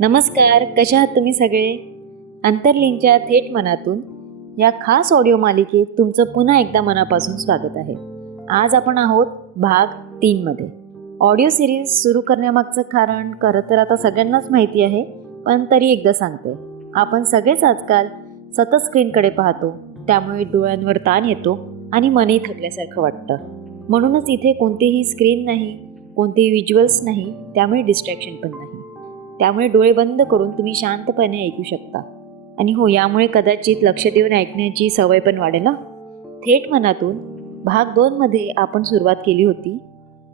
नमस्कार कशा आहात तुम्ही सगळे? अंतर्लीनच्या थेट मनातून या खास ऑडिओ मालिकेत तुमचं पुन्हा एकदा मनापासून स्वागत आहे. आज आपण आहोत भाग तीनमध्ये ऑडिओ सिरीज सुरू करण्यामागचं कारण खरं तर आता सगळ्यांनाच माहिती आहे पण तरी एकदा सांगते. आपण सगळेच आजकाल सतत स्क्रीनकडे पाहतो त्यामुळे डोळ्यांवर ताण येतो आणि मनही थकल्यासारखं वाटतं. म्हणूनच इथे कोणतीही स्क्रीन नाही कोणतेही विज्युअल्स नाही त्यामुळे डिस्ट्रॅक्शन पण नाही. त्यामुळे डोळे बंद करून तुम्ही शांतपणे ऐकू शकता. आणि हो यामुळे कदाचित लक्ष देऊन ऐकण्याची सवय पण वाढेल ना थेट मनातून भाग दोनमध्ये आपण सुरुवात केली होती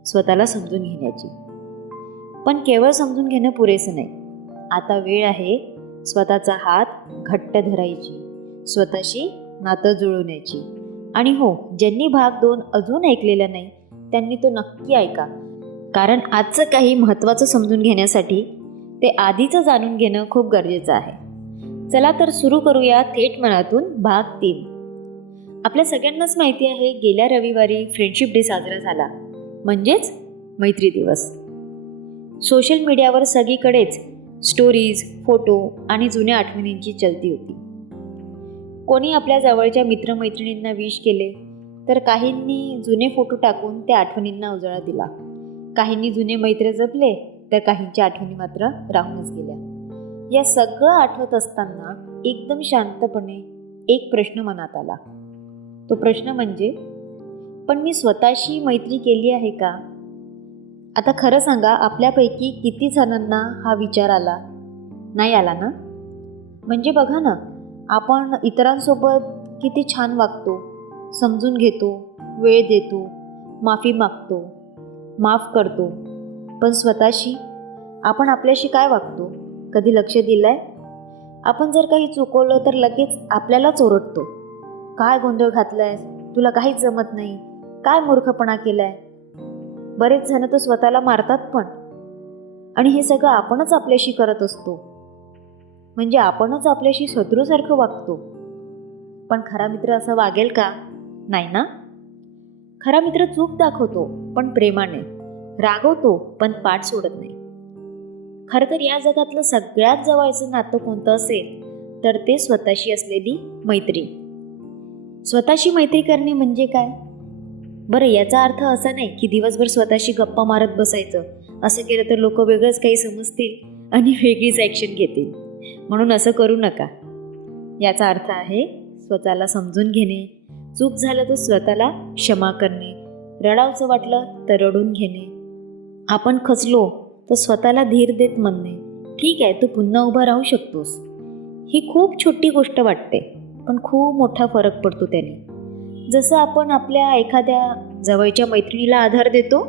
स्वतःला समजून घेण्याची. पण केवळ समजून घेणं पुरेसं नाही. आता वेळ आहे स्वतःचा हात घट्ट धरायची स्वतःशी नातं जुळवण्याची. आणि हो ज्यांनी भाग दोन अजून ऐकलेला नाही त्यांनी तो नक्की ऐका. कारण आजचं काही महत्त्वाचं समजून घेण्यासाठी ते आधीचं जाणून घेणं खूप गरजेचं आहे. चला तर सुरू करूया थेट मनातून भाग तीन. आपल्या सगळ्यांनाच माहिती आहे गेल्या रविवारी फ्रेंडशिप डे साजरा झाला. म्हणजेच मैत्री दिवस. सोशल मीडियावर सगळीकडेच स्टोरीज फोटो आणि जुन्या आठवणींची चलती होती. कोणी आपल्या जवळच्या मित्रमैत्रिणींना विश केले तर काहींनी जुने फोटो टाकून त्या आठवणींना उजाळा दिला. काहींनी जुने मैत्र जपले तर काहींच्या आठवणी मात्र राहूनच गेल्या. या सगळं आठवत असताना एकदम शांतपणे एक प्रश्न मनात आला. तो प्रश्न म्हणजे पण मी स्वतःशी मैत्री केली आहे का? आता खरं सांगा आपल्यापैकी किती जणांना हा विचार आला? नाही आला ना? म्हणजे बघा ना आपण इतरांसोबत किती छान वागतो समजून घेतो वेळ देतो माफी मागतो माफ करतो. पण स्वतःशी आपण आपल्याशी काय वागतो? कधी लक्ष दिलंय? आपण जर काही चुकवलं तर लगेच आपल्यालाच ओरडतो. काय गोंधळ घातलाय तुला काहीच जमत नाही. काय मूर्खपणा केलाय? बरेच जण तर स्वतःला मारतात पण. आणि हे सगळं आपणच आपल्याशी करत असतो. म्हणजे आपणच आपल्याशी शत्रूसारखं वागतो. पण खरा मित्र असं वागेल का? नाही ना? खरा मित्र चूक दाखवतो पण प्रेमाने. रागवतो पण पाठ सोडत नाही. खरं तर या जगातलं सगळ्यात जवळचं नातं कोणतं असेल तर ते स्वतःशी असलेली मैत्री. स्वतःशी मैत्री करणे म्हणजे काय? बरं याचा अर्थ असा नाही की दिवसभर स्वतःशी गप्पा मारत बसायचं. असं केलं तर लोक वेगळंच काही समजतील आणि वेगळीच ॲक्शन घेतील. म्हणून असं करू नका. याचा अर्थ आहे स्वतःला समजून घेणे. चूक झालं तर स्वतःला क्षमा करणे. रडावचं वाटलं तर रडून घेणे. आपण खचलो तर स्वतःला धीर देत म्हणणे ठीक आहे तू पुन्हा उभा राहू शकतोस. ही खूप छोटी गोष्ट वाटते पण खूप मोठा फरक पडतो त्याने. जसं आपण आपल्या एखाद्या जवळच्या मैत्रिणीला आधार देतो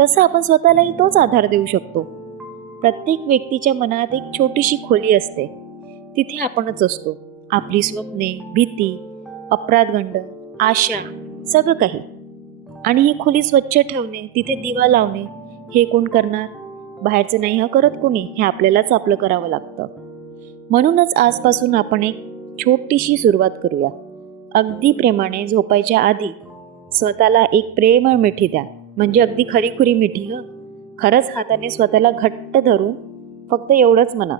तसं आपण स्वतःलाही तोच आधार देऊ शकतो. प्रत्येक व्यक्तीच्या मनात एक छोटीशी खोली असते. तिथे आपणच असतो. आपली स्वप्ने भीती अपराधगंड आशा सगळं काही. आणि ही खोली स्वच्छ ठेवणे तिथे दिवा लावणे हे कोण करणार? बाहेरचं नाही हा? करत कोणी? हे आपल्यालाच आपलं करावं लागतं. म्हणूनच आजपासून आपण एक छोटीशी सुरुवात करूया. अगदी प्रेमाने झोपायच्या आधी स्वतःला एक प्रेमळ मिठी द्या. म्हणजे अगदी खरीखुरी मिठी हं? खरंच हाताने स्वतःला घट्ट धरून फक्त एवढंच म्हणा.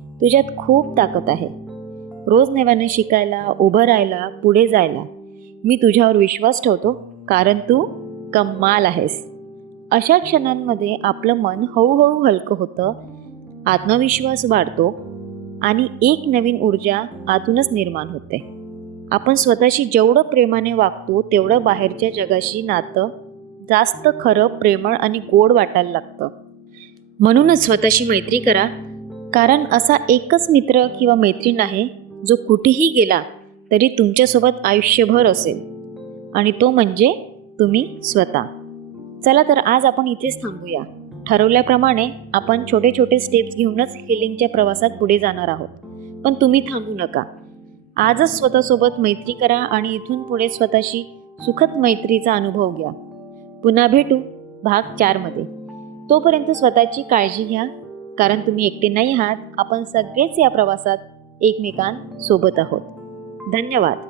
तुझ्यात खूप ताकद आहे. रोज नव्याने शिकायला उभं राहायला पुढे जायला मी तुझ्यावर विश्वास ठेवतो. कारण तू कमाल आहेस. अशा क्षणांमध्ये आपलं मन हळूहळू हलकं होतं आत्मविश्वास वाढतो आणि एक नवीन ऊर्जा आतूनच निर्माण होते. आपण स्वतःशी जेवढं प्रेमाने वागतो तेवढं बाहेरच्या जगाशी नातं जास्त खरं प्रेमळ आणि गोड वाटायला लागतं. म्हणूनच स्वतःशी मैत्री करा कारण असा एकच मित्र किंवा मैत्रीण आहे जो कुठेही गेला तरी तुमच्यासोबत आयुष्यभर असेल. आणि तो म्हणजे तुम्ही स्वतः. चला तर आज आपण इथेच थांबूया. ठरवल्याप्रमाणे आपण छोटे छोटे स्टेप्स घेऊनच हिलिंगच्या प्रवासात पुढे जाणार आहोत. पण तुम्ही थांबू नका. आजच स्वतःसोबत मैत्री करा आणि इथून पुढे स्वतःशी सुखद मैत्रीचा अनुभव घ्या. पुन्हा भेटू भाग चारमध्ये तोपर्यंत स्वतःची काळजी घ्या. कारण तुम्ही एकटे नाही आहात आपण सगळेच या प्रवासात एकमेकांसोबत आहोत. धन्यवाद.